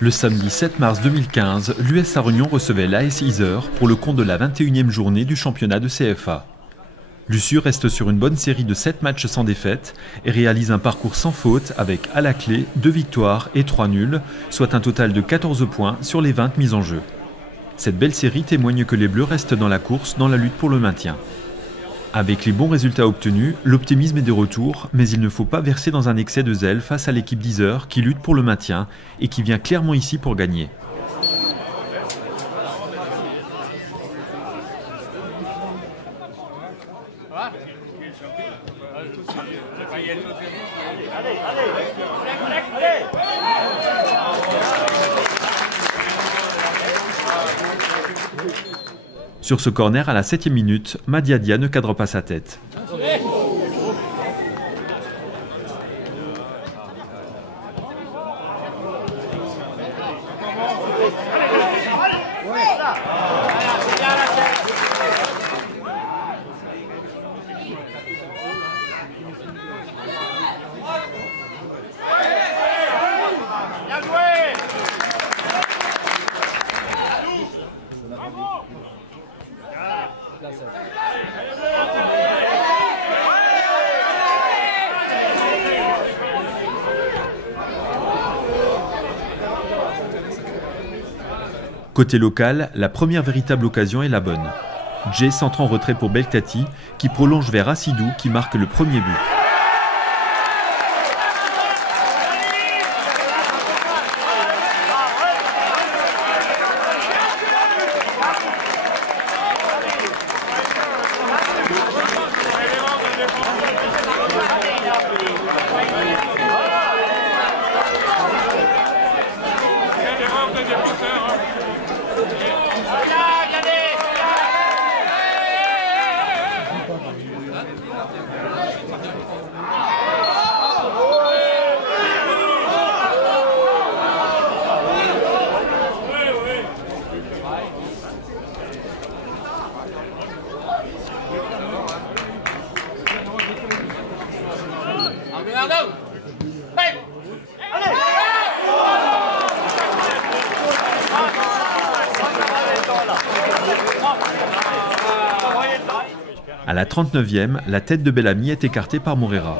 Le samedi 7 mars 2015, l'US Sarre-Union recevait l'AS Yzeure pour le compte de la 21e journée du championnat de CFA. L'USU reste sur une bonne série de 7 matchs sans défaite et réalise un parcours sans faute avec à la clé 2 victoires et 3 nuls, soit un total de 14 points sur les 20 mises en jeu. Cette belle série témoigne que les Bleus restent dans la course dans la lutte pour le maintien. Avec les bons résultats obtenus, l'optimisme est de retour, mais il ne faut pas verser dans un excès de zèle face à l'équipe d'Yzeure qui lutte pour le maintien et qui vient clairement ici pour gagner. Sur ce corner à la 7e minute, Madiadia ne cadre pas sa tête. Côté local, la première véritable occasion est la bonne. Jay centre en retrait pour Beltati qui prolonge vers Assidou qui marque le premier but. À la 39e, la tête de Bellamy est écartée par Morera.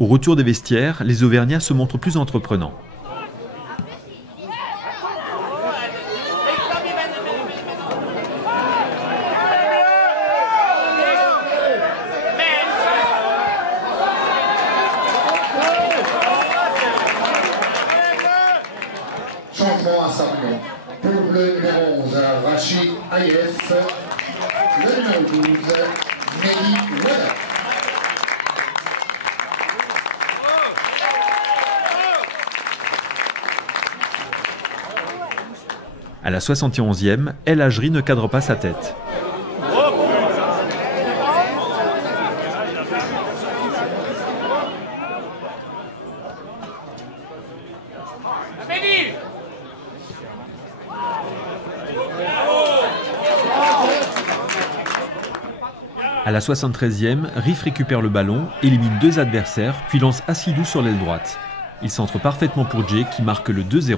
Au retour des vestiaires, les Auvergnats se montrent plus entreprenants. Changement à Sarre-Union. Pour le numéro 11, Rachid Ayef. Le numéro 12, Mehdi Wada. À la 71e, El Hajri ne cadre pas sa tête. À la 73e, Riff récupère le ballon, élimine 2 adversaires, puis lance Assidou sur l'aile droite. Il centre parfaitement pour Jay qui marque le 2-0.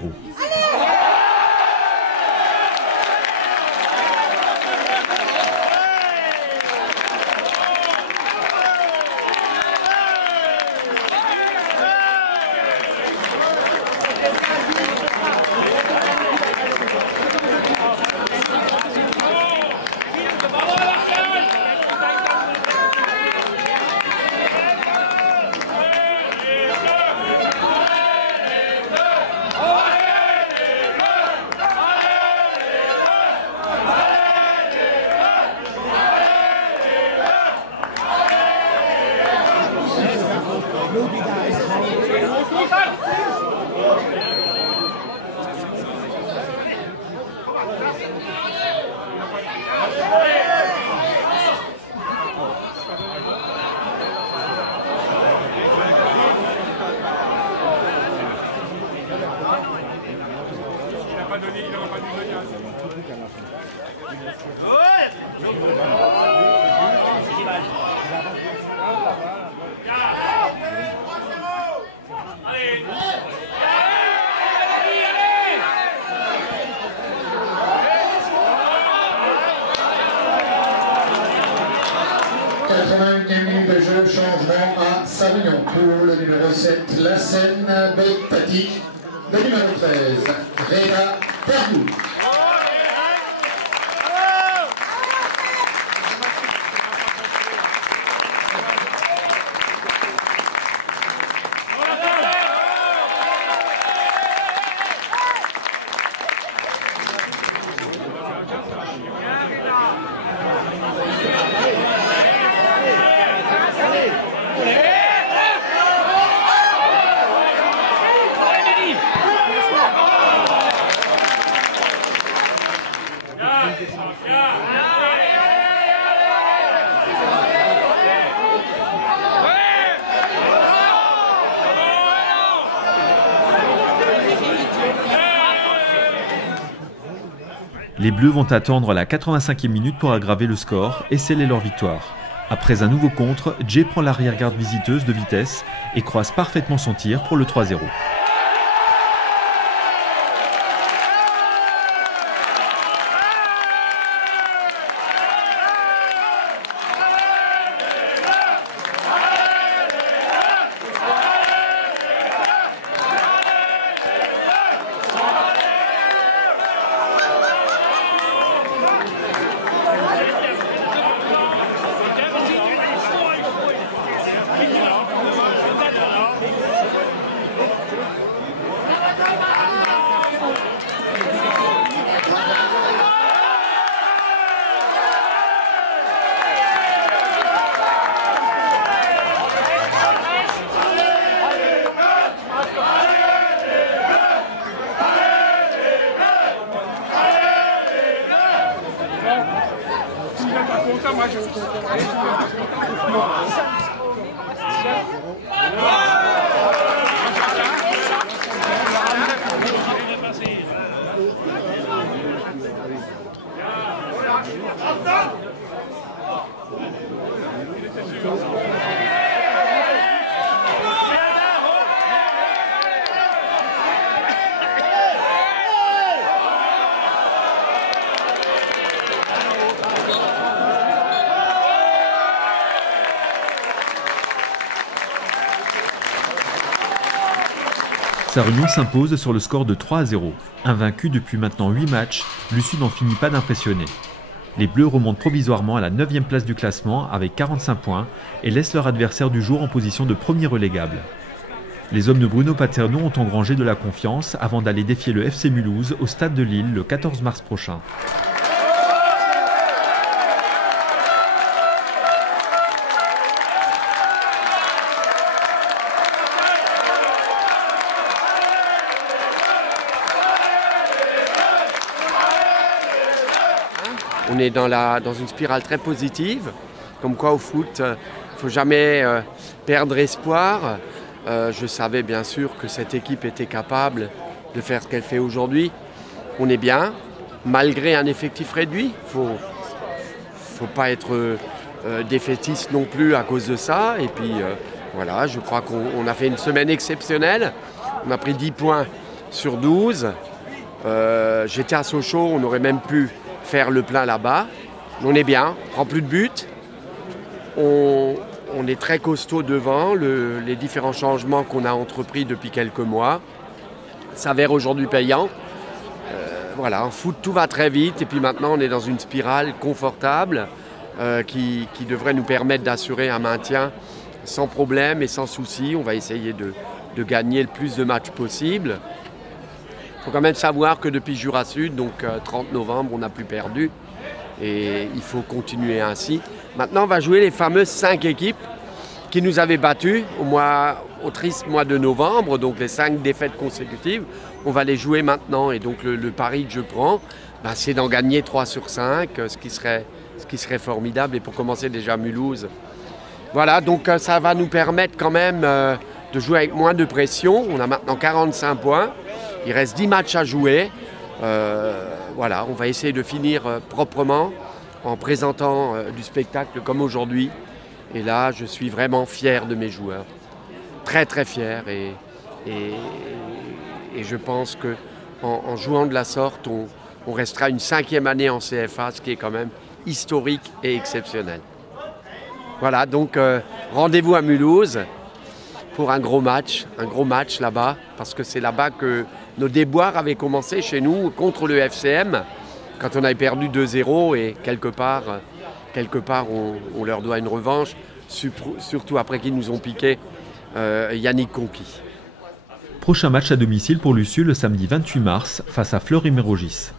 81e minute de jeu, changement à Savignon pour le numéro 7, Lassen Betati, le numéro 13, Reda Tergou. Les Bleus vont attendre la 85e minute pour aggraver le score et sceller leur victoire. Après un nouveau contre, Jay prend l'arrière-garde visiteuse de vitesse et croise parfaitement son tir pour le 3-0. Sarre-Union s'impose sur le score de 3-0. Invaincu depuis maintenant 8 matchs, Luçu n'en finit pas d'impressionner. Les Bleus remontent provisoirement à la 9e place du classement avec 45 points et laissent leur adversaire du jour en position de premier relégable. Les hommes de Bruno Paterno ont engrangé de la confiance avant d'aller défier le FC Mulhouse au stade de Lille le 14 mars prochain. On est dans une spirale très positive, comme quoi au foot, il ne faut jamais perdre espoir. Je savais bien sûr que cette équipe était capable de faire ce qu'elle fait aujourd'hui. On est bien, malgré un effectif réduit. Il ne faut pas être défaitiste non plus à cause de ça. Et puis voilà, je crois qu'on a fait une semaine exceptionnelle. On a pris 10 points sur 12. J'étais à Sochaux, on aurait même pu faire le plein là-bas. On est bien, on prend plus de buts. On est très costaud devant. Les différents changements qu'on a entrepris depuis quelques mois s'avèrent aujourd'hui payants. Voilà, en foot, tout va très vite. Et puis maintenant, on est dans une spirale confortable qui devrait nous permettre d'assurer un maintien sans problème et sans souci. On va essayer de gagner le plus de matchs possible. Il faut quand même savoir que depuis Jura Sud, donc 30 novembre, on n'a plus perdu. Et il faut continuer ainsi. Maintenant, on va jouer les fameuses 5 équipes qui nous avaient battus au triste mois de novembre, donc les 5 défaites consécutives. On va les jouer maintenant. Et donc le pari que je prends, c'est d'en gagner 3 sur 5, ce qui serait formidable. Et pour commencer déjà Mulhouse. Voilà, donc ça va nous permettre quand même de jouer avec moins de pression. On a maintenant 45 points. Il reste 10 matchs à jouer. Voilà, on va essayer de finir proprement en présentant du spectacle comme aujourd'hui. Et là, je suis vraiment fier de mes joueurs. Très très fier. Et je pense qu'en jouant de la sorte, on restera une 5e année en CFA, ce qui est quand même historique et exceptionnel. Voilà, donc rendez-vous à Mulhouse pour un gros match là-bas, parce que c'est là-bas que nos déboires avaient commencé chez nous contre le FCM, quand on avait perdu 2-0 et quelque part on leur doit une revanche, surtout après qu'ils nous ont piqué Yannick Conquis. Prochain match à domicile pour Luçu le samedi 28 mars face à Fleury-Mérogis.